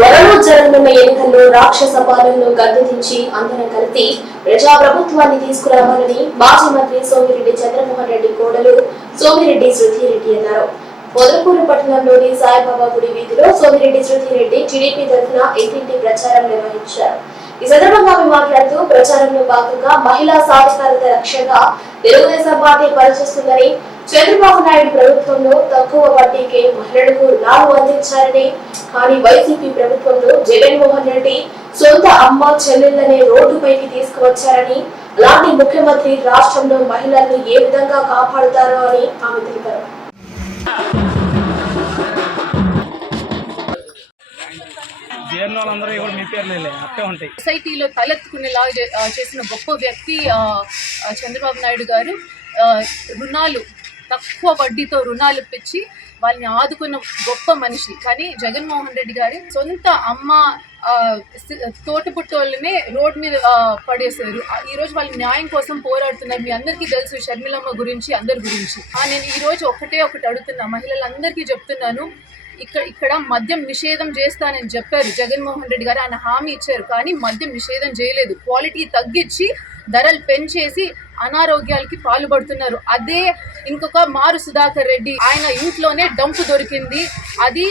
త్వరలో జరగనున్న ఎన్నికల్లో రాక్షస పాలనను గద్దెదించి అందరం కలిసి ప్రజా ప్రభుత్వాన్ని తీసుకురావాలని మాజీ మంత్రి సోమిరెడ్డి చంద్రమోహన్ రెడ్డి కోడలు సోమిరెడ్డి శృతిరెడ్డి అన్నారు. పొదలకూరు పట్టణంలోని సాయిబాబా గుడి వీధిలో సోమిరెడ్డి శృతిరెడ్డి టీడీపీ తరఫున ఇంటింటి ప్రచారం నిర్వహించారు. ఈ సందర్భంగా ఆమె మాట్లాడుతూ ప్రచారంలో భాగంగా మహిళా సాధికారత లక్ష్యంగా తెలుగుదేశం పార్టీ పనిచేస్తుందని చంద్రబాబు నాయుడు ప్రభుత్వంలో తక్కువ వడ్డీకే మహిళలకు రుణాలు అందించారని. కానీ వైసీపీ ప్రభుత్వంలో జగన్మోహన్ రెడ్డి సొంత అమ్మ చెల్లెళ్ళనే రోడ్డుపైకి తీసుకువచ్చారని. అలాంటి ముఖ్యమంత్రి రాష్ట్రంలో మహిళలను ఏ విధంగా కాపాడుతారో అని ఆమె తెలిపారు. వాళ్ళందరూ కూడా మీ పేర్లేలే అట్టే ఉంటాయి. సొసైటీలో తలెత్తుకునేలా చేసిన గొప్ప వ్యక్తి చంద్రబాబు నాయుడు గారు రుణాలు తక్కువ వడ్డీతో రుణాలు ఇప్పించి వాళ్ళని ఆదుకున్న గొప్ప మనిషి. కానీ జగన్మోహన్ రెడ్డి గారి సొంత అమ్మ తోటపుట్టోళ్ళనే రోడ్ మీద పడేసారు పడేశారు. ఆ, వాళ్ళు న్యాయం కోసం పోరాడుతున్నారు. మీ అందరికీ తెలుసు షర్మిలమ్మ గురించి అందరి గురించి. నేను ఈ రోజు ఒకటే ఒకటి అడుగుతున్నా. మహిళలందరికీ చెప్తున్నాను. ఇక్కడ ఇక్కడ మద్యం నిషేధం చేస్తానని చెప్పారు జగన్మోహన్ రెడ్డి గారు. ఆయన హామీ ఇచ్చారు కానీ మద్యం నిషేధం చేయలేదు. క్వాలిటీ తగ్గించి ధరలు పెంచేసి అనారోగ్యాలకి పాల్పడుతున్నారు. అదే ఇంకొక మారు సుధాకర్ రెడ్డి. ఆయన ఇంట్లోనే డంప్ దొరికింది. అది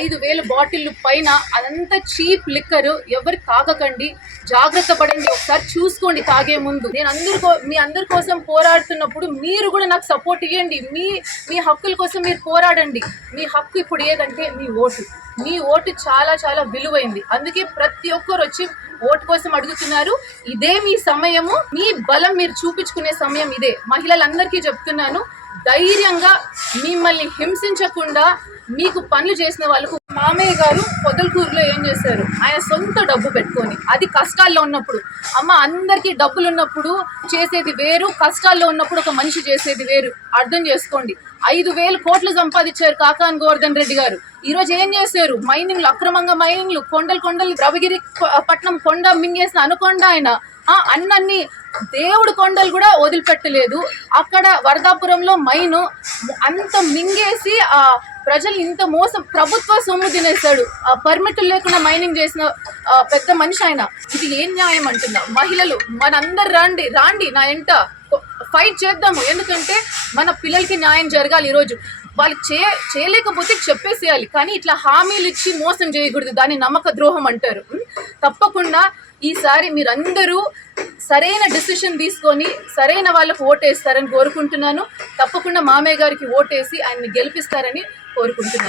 ఐదు వేల బాటిల్ పైన అదంతా చీప్ లిక్కర్. ఎవరు తాగకండి. జాగ్రత్త పడండి ఒకసారి చూసుకోండి తాగే ముందు. నేను అందరికో మీ అందరి కోసం పోరాడుతున్నప్పుడు మీరు కూడా నాకు సపోర్ట్ ఇవ్వండి మీ మీ హక్కుల కోసం మీరు పోరాడండి. మీ హక్కు ఇప్పుడు ఏదంటే మీ ఓటు. మీ ఓటు చాలా చాలా విలువైంది. అందుకే ప్రతి ఒక్కరు వచ్చి ఓటు కోసం అడుగుతున్నారు. ఇదే మీ సమయము మీ బలం మీరు చూపించుకునే సమయం ఇదే. మహిళలందరికీ చెప్తున్నాను ధైర్యంగా మిమ్మల్ని హింసించకుండా మీకు పనులు చేసిన వాళ్ళకు మామయ్య గారు పొదలకూరులో ఏం చేశారు? ఆయన సొంత డబ్బు పెట్టుకొని అది కష్టాల్లో ఉన్నప్పుడు. అమ్మ అందరికీ డబ్బులు ఉన్నప్పుడు చేసేది వేరు కష్టాల్లో ఉన్నప్పుడు ఒక మనిషి చేసేది వేరు. అర్థం చేసుకోండి. ఐదు వేలు కోట్లు సంపాదించారు కాకాన్ గోవర్ధన్ రెడ్డి గారు. ఈ రోజు ఏం చేశారు? మైనింగ్లు అక్రమంగా మైనింగ్లు కొండలు కొండలు రవగిరి పట్నం కొండ మింగేసిన అనుకొండ ఆయన. అన్నన్ని దేవుడు కొండలు కూడా వదిలిపెట్టలేదు. అక్కడ వరదాపురంలో మైను అంత మింగేసి ఆ ప్రజలు ఇంత మోసం ప్రభుత్వ సొమ్ము తినేశాడు. ఆ పర్మిట్లు లేకుండా మైనింగ్ చేసిన పెద్ద మనిషి ఆయన. ఇది ఏం న్యాయం అంటున్నా? మహిళలు మనందరు రాండి రాండి నా ఎంట. ఫైట్ చేద్దాము. ఎందుకంటే మన పిల్లలకి న్యాయం జరగాలి ఈరోజు. వాళ్ళు చే చేయలేకపోతే చెప్పేసేయాలి. కానీ ఇట్లా హామీలు ఇచ్చి మోసం చేయకూడదు. దాన్ని నమ్మక ద్రోహం అంటారు. తప్పకుండా ఈసారి మీరందరూ సరైన డిసిషన్ తీసుకొని సరైన వాళ్ళకు ఓటేస్తారని కోరుకుంటున్నాను. తప్పకుండా మామయ్య గారికి ఓటేసి ఆయన్ని గెలిపిస్తారని కోరుకుంటున్నాను.